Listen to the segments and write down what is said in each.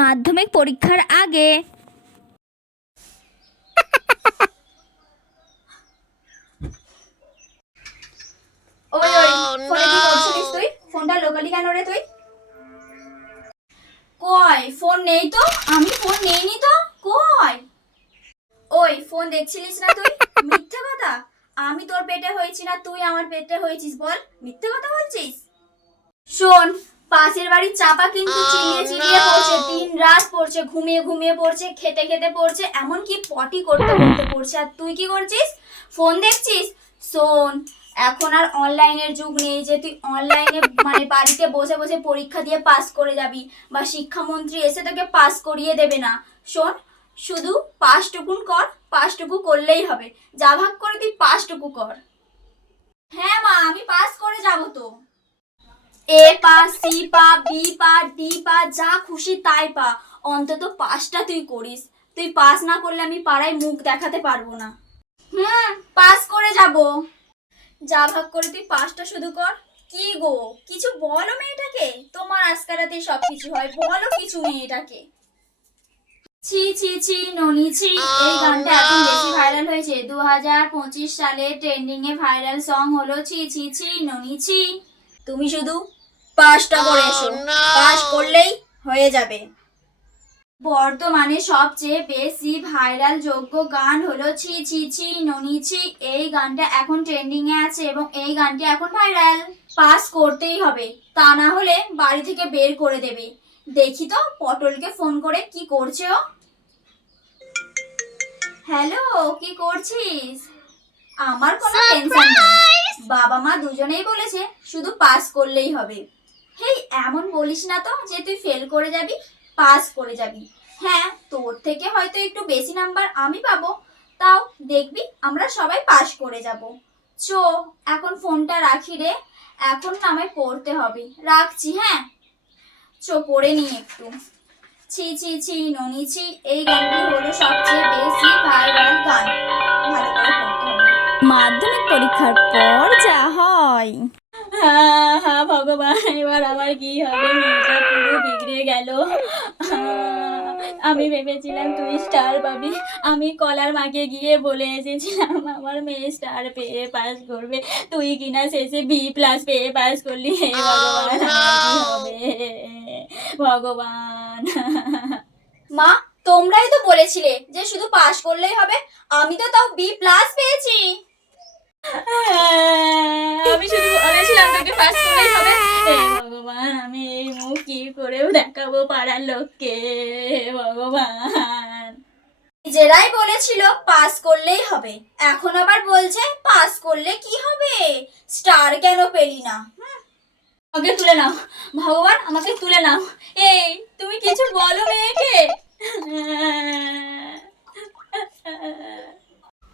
মাধ্যমিক পরীক্ষার আগে। তুই? ফোনটা লোকালি কেন রে তুই? কই ফোন নেই তো? আমি ফোন নেইনি তো? কই? ওই ফোন দেখছিলিস না তুই? মিথ্যে কথা? আমি তোর পেটে হয়েছি না তুই আমার পেটে হয়েছিস বল। মিথ্যে কথা বলছিস? শোন পাশের বাড়ির চাপা কিন্তু চিলিয়ে চিলিয়ে পড়ছে দিন রাত পড়ছে ঘুমিয়ে ঘুমিয়ে পড়ছে খেতে খেতে পড়ছে এমনকি পটি করতে করতে পড়ছে। আর তুই কি করছিস? ফোন দেখছিস? শোন এখন আর অনলাইনের যুগ নেই যে তুই অনলাইনে মানে বাড়িতে বসে বসে পরীক্ষা দিয়ে পাস করে যাবি বা শিক্ষামন্ত্রী এসে তোকে পাস করিয়ে দেবে না। শোন শুধু পাসটুকুন কর পাসটুকু করলেই হবে। যা ভাগ করে তুই পাসটুকু কর। হ্যাঁ মা আমি পাস করে যাব তো। এ পা, সি পা, বি পা, ডি পা, যা খুশি তাই পা। অন্তত পাসটা তুই করিস। তুই পাস না করলে আমি পাড়ায় মুখ দেখাতে পারব না। হুম, পাস করে যাব। যা ভাগ করে তুই পাসটা শুধু কর। কি গো, কিছু বলো মেয়েটাকে? তোমার আজকারাতেই সব কিছু হয়। বলো কিছু মেয়েটাকে। ছি ছি ছি, ননি, ছি। এই গানটা এখন বেশি ভাইরাল হয়েছে। দু হাজার পঁচিশ সালে ট্রেন্ডিং এ ভাইরাল সং হলো ছি ছি ছি, ননি, ছি। তুমি শুধু পাসটা করে এসো পাস করলেই হয়ে যাবে। বর্তমানে সবচেয়ে বেশি ভাইরাল যোগ্য গান হলো ছি ছি ছি ননি ছি। এই গানটা এখন ট্রেন্ডিং এ আছে এবং এই গানটি এখন ভাইরাল পাস করতেই হবে। তা না হলে বাড়ি থেকে বের করে দেবে। দেখি তো পটলকে ফোন করে কি করছে ও। হ্যালো কি করছিস? আমার কোনো টেনশন নেই। বাবা মা দুজনেই বলেছে শুধু পাস করলেই হবে। হেই, এমন বলিস না তো যে তুই ফেল করে যাবি পাস করে যাবি। হ্যাঁ তোর থেকে হয়তো একটু বেশি নাম্বার আমি পাবো, তাও দেখবি আমরা সবাই পাস করে যাব। চো, এখন ফোনটা রাখি রে, এখন আমায় পড়তে হবে। রাখছি হ্যাঁ। চো, পড়ে নি একটু। ছি ছি ছি, ননি, ছি, এই গানটি হলো সবচেয়ে বেশি ভাইরাল গান। ভালো করে পড়তে হবে। মাধ্যমিক পরীক্ষার পর যা হয়। হ্যাঁ ভগবান এবার আমার কি হবে? মেয়েটা পুরো বিগড়ে গেল। আমি ভেবেছিলাম তুই স্টার পাবি। আমি কলার মাকে গিয়ে বলে এসেছিলাম আমার মেয়ে স্টার পেয়ে পাস করবে। তুই কিনা শেষে বি প্লাস পেয়ে পাস করলি? হে ভগবান হবে? ভগবান। মা তোমরাই তো বলেছিলে যে শুধু পাস করলেই হবে। আমি তো তাও বি প্লাস পেয়েছি। আমি শুধু বলেছিলাম তোকে পাস করলেই হবে। ভগবান, আমি এই মুখ কি করে দেখাবো পাড়ার লোককে ভগবান। নিজেরাই বলেছিল পাস করলেই হবে। এখন আবার বলছে পাস করলে কি হবে? স্টার কেন পেলি না? আমাকে তুলে নাও। ভগবান, আমাকে তুলে নাও। এই, তুমি কিছু বলো মেয়েকে।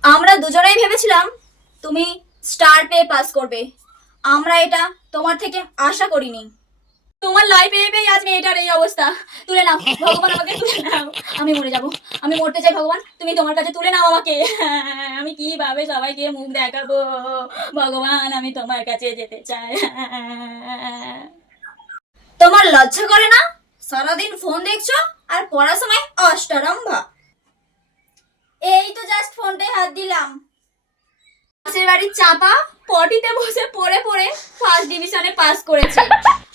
আমরা দুজনেই ভেবেছিলাম তুমি স্টার পেয়ে পাস করবে। আমরা এটা তোমার থেকে আশা করিনি। তোমার লাইফে পেয়ে আজ মেয়েটার এই অবস্থা। তুলে নাও, ভগবান আমাকে তুলে নাও। আমি মরে যাব, আমি মরতে চাই ভগবান, তুমি তোমার কাছে তুলে নাও আমাকে। আমি কীভাবে সবাইকে মুখ দেখাবো? ভগবান, আমি তোমার কাছে যেতে চাই। তোমার লজ্জা করে না? সারাদিন ফোন দেখছ আর পড়ার সময় অষ্টারম্ভা। এই তো জাস্ট ফোনটায় হাত দিলাম। পাশের বাড়ির চাপা পটিতে বসে পড়ে পড়ে ফার্স্ট ডিভিশনে পাস করেছে।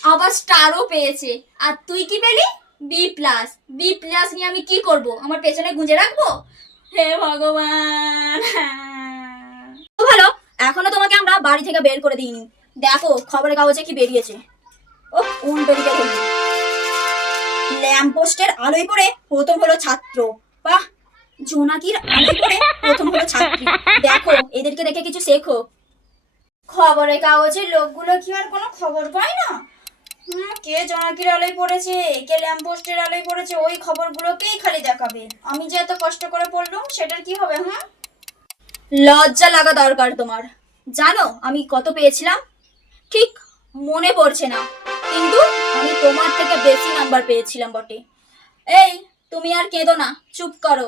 আবার স্টারও পেয়েছে। আর তুই কি পেলি? বি প্লাস বি প্লাস নিয়ে আমি কি করব? আমার পেছনে গুঁজে রাখব? হে ভগবান! ভালো, এখনও তোমাকে আমরা বাড়ি থেকে বের করে দিইনি। দেখো, খবরের কাগজে কি বেরিয়েছে। ও উল্টো দিকে ল্যাম্পপোস্টের আলোয় পড়ে প্রথম হলো ছাত্র। বাহ! জোনাকির আলোয় পড়ে প্রথম হলো ছাত্রী। দেখো এদেরকে দেখে কিছু শেখো। খবরের কাগজের লোকগুলো কি আর কোনো খবর পায় না? হুম, কে জোনাকির আলোয় পড়েছে? কে ল্যাম্পপোস্টের আলোয় পড়েছে? ওই খবরগুলোকেই খালি দেখাবে? আমি যে এত কষ্ট করে পড়লাম সেটার কি হবে হুম? লজ্জা লাগা দরকার তোমার। জানো আমি কত পেয়েছিলাম? ঠিক মনে পড়ছে না। কিন্তু আমি তোমার থেকে বেশি নাম্বার পেয়েছিলাম বটে। এই তুমি আর কেঁদো না। চুপ করো।